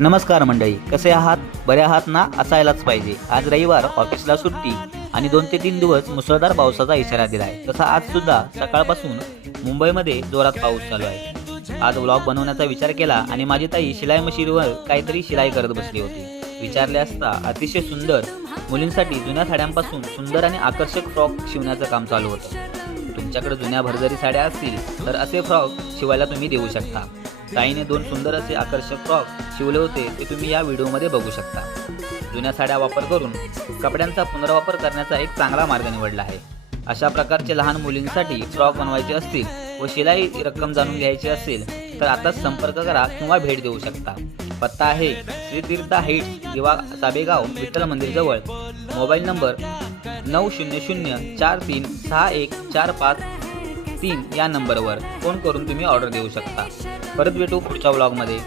नमस्कार मंडळी, कसे आहात? बरे आहात ना? असायलाच पाहिजे. आज रविवार, ऑफिसला सुट्टी आणि 2 ते 3 दिवस मुसळधार पावसाचा इशारा दिला आहे. तसा आज सुद्धा सकाळपासून मुंबईमध्ये जोरात पाऊस चालू आहे. आज व्लॉग बनवण्याचा विचार केला आणि माझी ताई शिलाई मशीनवर काहीतरी शिलाई करत बसली होती. विचारले असता अतिशय सुंदर मुलींसाठी जुन्या साड्यांपासून सुंदर आणि आकर्षक फ्रॉक शिवण्याचं काम चालू होतं. तुमच्याकडे जुन्या भरजरी साड्या असतील तर असे फ्रॉक शिवायला तुम्ही देऊ शकता. ताईने 2 सुंदर असे आकर्षक फ्रॉक शिवले होते, ते तुम्ही या व्हिडिओमध्ये बघू शकता. जुन्या साड्या वापर करून कपड्यांचा पुनर्वापर करण्याचा एक चांगला मार्ग निवडला आहे. अशा प्रकारचे लहान मुलींसाठी फ्रॉक बनवायचे असतील व शिलाई रक्कम जाणून घ्यायची असेल तर आताच संपर्क करा किंवा भेट देऊ शकता. पत्ता आहे श्री तीर्थ हाईट्स, दिवा साबेगाव, विठ्ठल मंदिर जवळ. मोबाईल नंबर 9004361453 या नंबरवर फोन करून तुम्ही ऑर्डर देऊ शकता. परत भेटू पुढच्या व्लॉगमध्ये.